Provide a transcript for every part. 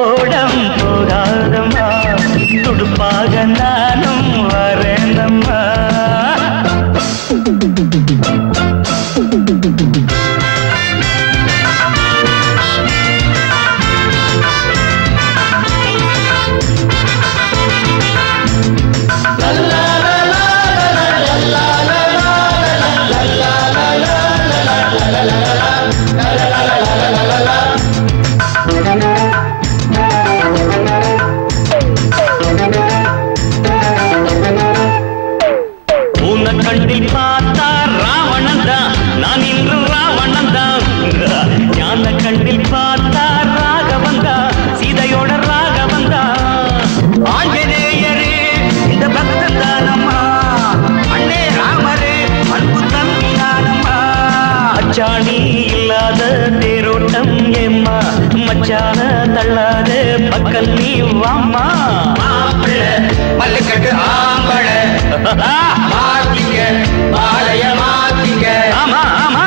ஓடம் போகாதம்மா துடுப்பாக நானும் வரேனம்மா. கண்ணில் பார்த்தா ராவணன் தான், நான் இன்று ராவணன் தான். ஞான கண்ணில் பார்த்தா ராகவன் தான், சீதையோட ராகவன் தான். ஆஞ்சநேயரே இந்த பக்தன் தானம்மா, அண்ணே ராமரே அன்பு தம்பி நானம்மா. அச்சாணி இல்லாத தேரோட்டம் ஏம்மா, மச்சான தள்ளாத பக்கல் நீ வாம்மா. மல்லிக்கட்டு ஆம்பள மாத்திக்க பாளைய மாத்திக்க. ஆமா ஆமா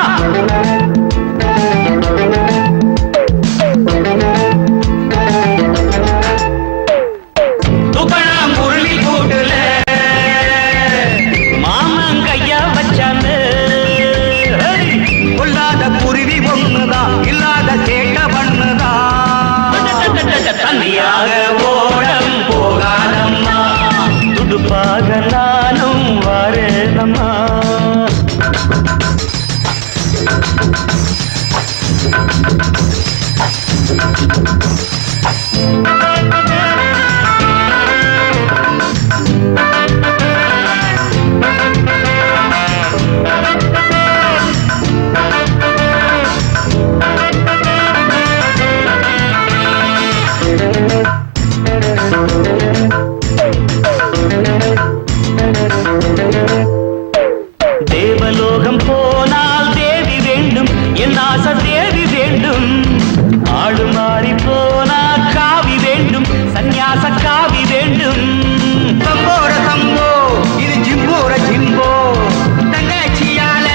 துக்கணம் குருவி கூட்டுல மாமன் கையா வச்சான்னு. கொள்ளாத குருவி ஒண்ணுதான், இல்லாத சேட்ட பண்ணுதான். தனியாக ஓடம் போகாதம்மா துடுப்பாக நானும் வரேனம்மா. தேவலோகம் போனால் தேவி வேண்டும், என் ஆசை தேவி வேண்டும். ஆடு மாறி போனா காவி வேண்டும், சந்நியாச காவி வேண்டும். சம்போர சம்போ இது ஜிம்போர ஜிம்போ, தங்கச்சியால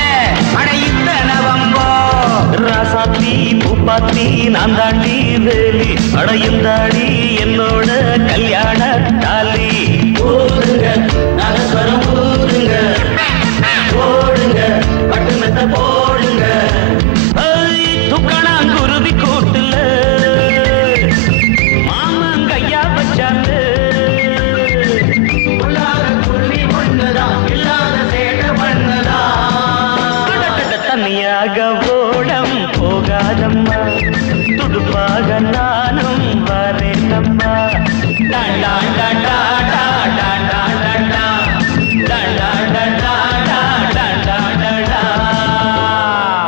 அடையித்தன வம்போ. ராசாத்தி பூப்பாத்தி நான் தாண்டி வேலி அடையுந்தாடி